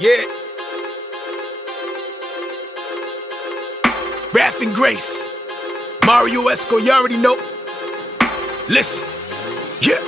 Yeah. Wrath and Grace. Marrio, Esco, you already know. Listen. Yeah.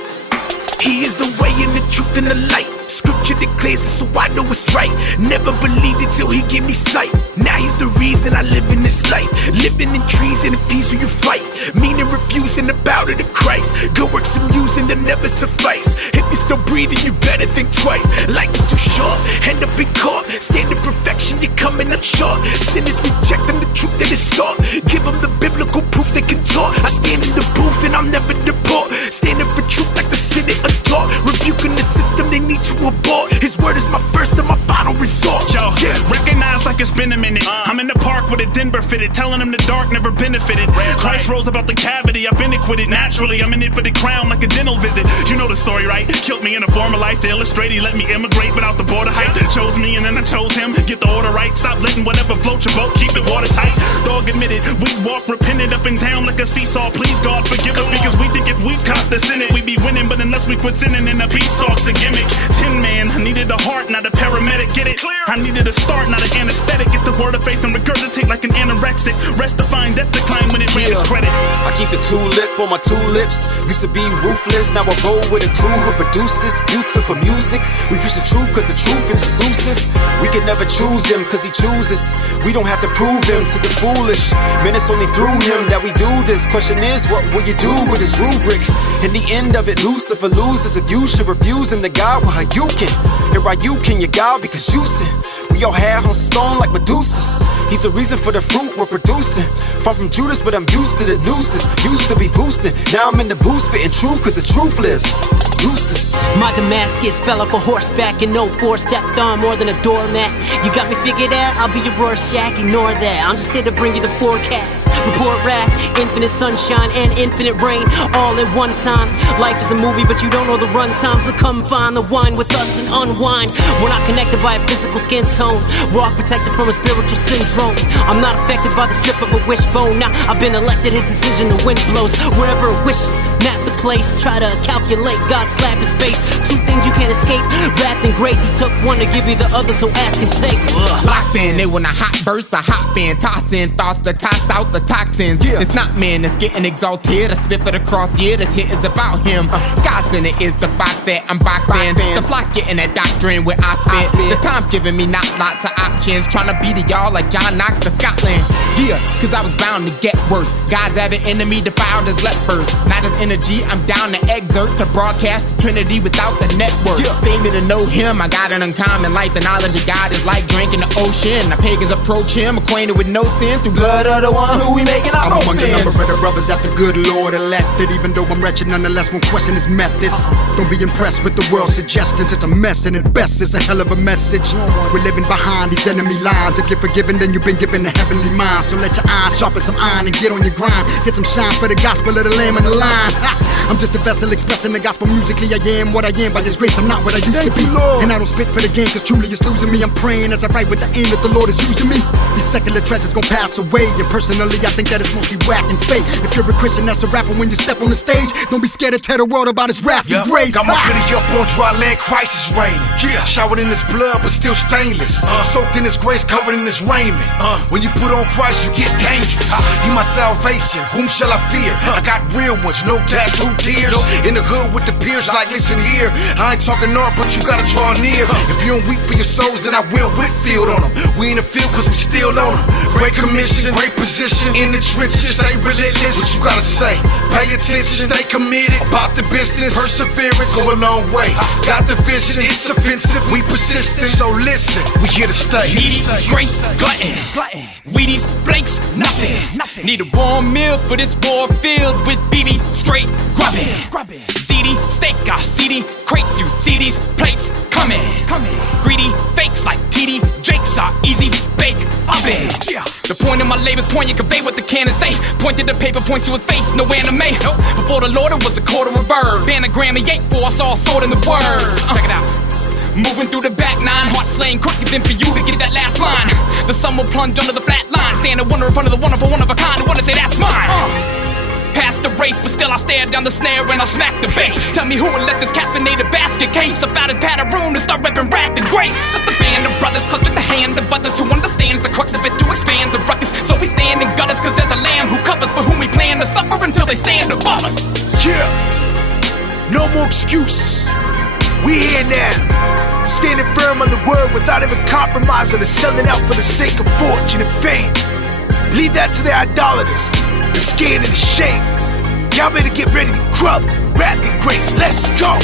He is the way and the truth and the light. Scripture declares it, so I know it's right. Never believed it till he gave me sight. Now he's the reason I live in this life. Living in trees and in peace who you fight. Meaning refusing the bow to the Christ. Good works I'm using, they'll never suffice. If you're still breathing, you better think twice. Life is too short, end up in court. Stand in perfection, you're coming up short. Sinners rejecting the truth that is taught. Give them the biblical proof they can talk. I stand in the booth and I'll never depart. Standing for truth like the Senate adore. Rebuking the system they need to abort. His word is my first and my final resort. Yo, yeah. Recognize like it's been a minute. I'm in the park with a Denver fitted, telling them the dark never benefited. Christ rose about the cavity, I've been acquitted. Naturally, I'm in it for the crown like a dental visit. You know the story, right? Killed me in a former life to illustrate. He let me immigrate without the border hype. Chose me and then I chose him. Get the order right. Stop letting whatever float your boat. Keep it watertight. Dog admitted, we walk repentant up and down like a seesaw. Please God forgive us because we think if we caught the sin we be winning. But unless we quit sinning, then the beast stalk's a gimmick. Tin Man, I needed a heart, not a paramedic. Get it? Clear. I needed a start, not an anesthetic. Get the word of faith and regurgitate like an anorexic. Rest define, death decline when it ran its credit. I keep the tulip on my tulips. Used to be ruthless, now I roll with a crew who produces beautiful music. We preach the truth cause the truth is exclusive. We can never choose him cause he chooses. We don't have to prove him to the foolish. Man, it's only through him that we do this. Question is, what will you do with his rubric? In the end of it, Lucifer loses. If you should refuse him to God, well, how you can? And why you can, you God, because you sin. We all hair on stone like Medusa's. He's the reason for the fruit we're producing. Far from Judas, but I'm used to the nooses. Used to be boosting, now I'm in the booth spitting truth, cause the truth lives. Deuces. My Damascus fell off a horseback in 04, stepped on more than a doormat. You got me figured out, I'll be your Rorschach, ignore that. I'm just here to bring you the forecast. Report wrath, infinite sunshine and infinite rain, all at one time. Life is a movie, but you don't know the runtime, so come find the wine with us and unwind. We're not connected by a physical skin tone. We're all protected from a spiritual syndrome. I'm not affected by the strip of a wishbone. Now I've been elected, his decision, the wind blows wherever it wishes. Map the place, try to calculate, God slap his face. Two things you can't escape, wrath and grace. He took one to give you the other, so ask and take. Locked in, they want a hot burst, I hop in, toss in thoughts to toss out the toxins. It's not men that's getting exalted. I spit for the cross, yeah, this hit is about him. God's in it is the box that I'm boxed in. The flock's getting that doctrine where I spit. The time's giving me not lots of options. Trying to beat it y'all like John Knox to Scotland. Yeah, cause I was bound to get worse. God's avid enemy defiled his lepers. Not his energy, I'm down to exert to broadcast the Trinity without the network. Say me to know him, I got an uncommon life. The knowledge of God is like drinking the ocean. The pagans approach him, acquainted with no sin. Through blood of the one who we making our I'm among the number of the brothers that the good Lord elected. Even though I'm wretched, nonetheless won't question his methods. Don't be impressed with the world's suggestions. It's a mess and at best it's a hell of a message. We're living behind these enemy lines. If you're forgiven, then you've been given a heavenly mind. So let your eyes sharpen some iron and get on your grind. Get some shine for the gospel of the Lamb and the Lion. I'm just a vessel expressing the gospel musically. I am what I am by his grace. I'm not what I used to be. And I don't spit for the game cause truly it's losing me. I'm praying as I write with the aim that the Lord is using me. These secular treasures gon' pass away. And personally I think that it's mostly whack and fake. If you're a Christian that's a rapper, when you step on the stage, don't be scared to tell the world about his wrath and grace. Got my hoodie up on dry land, Christ is raining. Showered in his blood but still stainless. Soaked in his grace, covered in his raiment. When you put on Christ you get dangerous. You my salvation, whom shall I fear? I got real ones, no tattooed tears. In the hood with the peers like listen here, I ain't talking north but you gotta draw near. If you don't weep for your souls then I will Whitfield on them. We in the field cause we still on them. Great commission, great position in the trenches. Stay relentless, what you gotta say? Pay attention, stay committed about the business. Perseverance, go a long way. Got the vision, it's offensive, we persistent. So listen, we here to stay. Needy, grace, glutton. Wheaties, flakes, nothing. Need a warm meal for this war filled with BB straight grubbing. ZD, steak, I CD, crates, you see these plates coming. Greedy, fakes like TD, Jakes are easy, bake, oven. The point of my label's point, you convey what the cannon say. Point to the paper, point to his face, no anime. Before the Lord, it was a quarter of verb. Anagram, he ate for, I saw a sword in the words. Check it out. Moving through the back nine, heart slaying crooked than for you to get that last line. The sun will plunge under the flat line. Stand and wonder in front of the wonderful one of a kind. I wanna say that's mine. past the race, but still I stare down the snare and I'll smack the bass. Tell me who will let this caffeinated basket case about his pattern room and start ripping rap and grace. Just a band of brothers clutching the hand of others who understands the crux of it to expand the ruckus. So we stand in gutters cause there's a lamb who covers for whom we plan to suffer until they stand above us. Yeah, no more excuses. We here now, standing firm on the word without even compromising or selling out for the sake of fortune and fame. Leave that to the idolaters, the scared and the shame. Y'all better get ready to grub, rap and grace. Let's go.